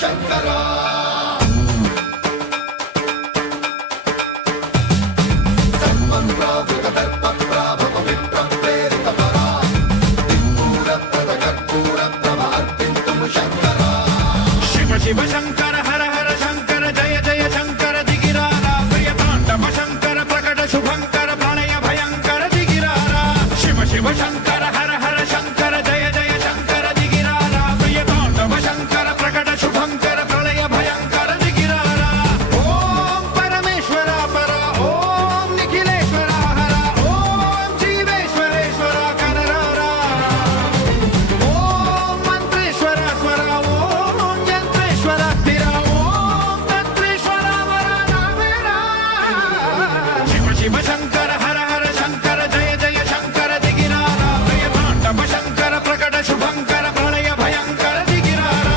శంకరా శివ శంకర హర హర శంకర జయ జయ శంకర దిగిరారా ప్రియ తాండవ శంకర ప్రకట శుభంకర ప్రళయ భయంకర దిగిరారా శివ శివ శంకర హర హర శంకర జయ జయ శంకర దిగిరారా ప్రియ తాండవ శంకర ప్రకట శుభంకర ప్రళయ భయంకర దిగిరారా ఓం పరమేశ్వర పర ఓం నిఖిలేశ్వర హర ఓం జీవేశ్వరేశ్వర కనరారా ఓం మంత్రేశ్వర స్వర ఓం యంత్రేశ్వర స్థిర ఓం తంత్రేశ్వర వర నామేరా శివ శివ శంకర హర హర శంకర జయ జయ శంకర దిగిరారా ప్రియ తాండవ శంకర ప్రకట శుభంకర ప్రళయ భయంకర దిగిరారా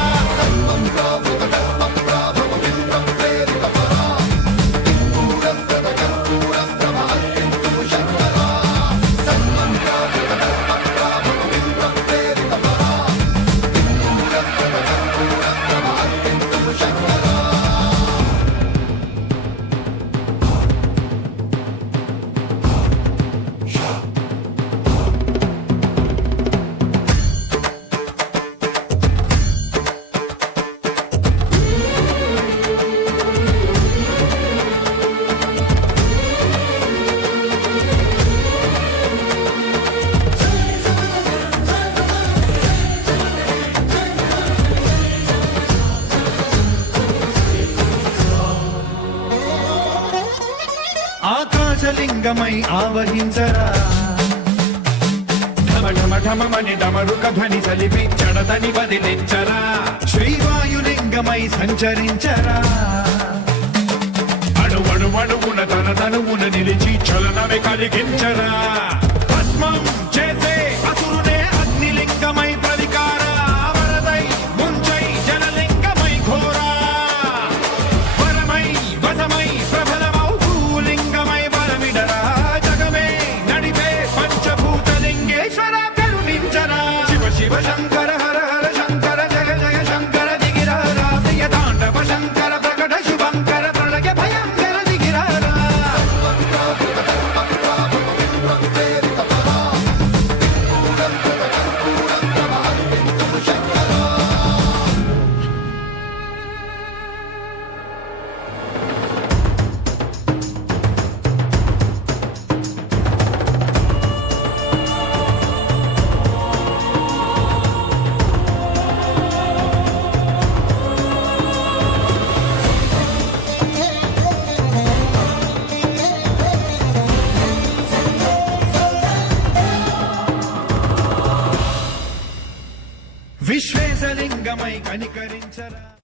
ఆకాశలింగమై ఆవహించరా ఢమ ఢమ ఢమమని డమరుక ధ్వని సలిపి చడదని వదిలించరా శ్రీవాయులింగమై సంచరించరా అణువణువున తన తనువున నిలిచి చలనమే కలిగించరా భస్మం చేసే అసురునే అగ్నిలింగమై ప్రవికార వరదై ముంచై జలలింగమై ఘోరా వరమై వసమై ప్రబలమౌ భూలింగమై బలమిడరా జగమే నడిపే పంచభూతలింగేశ్వర కరుణించరా శివ శివ శంకర హర హర శంకర జయ జయ శంకర దిగిరారా ప్రియ తాండవ శంకర ప్రకట శుభంకర ప్రళయ భయంకర దిగిరారా విశ్వేశలింగమై కనికరించరా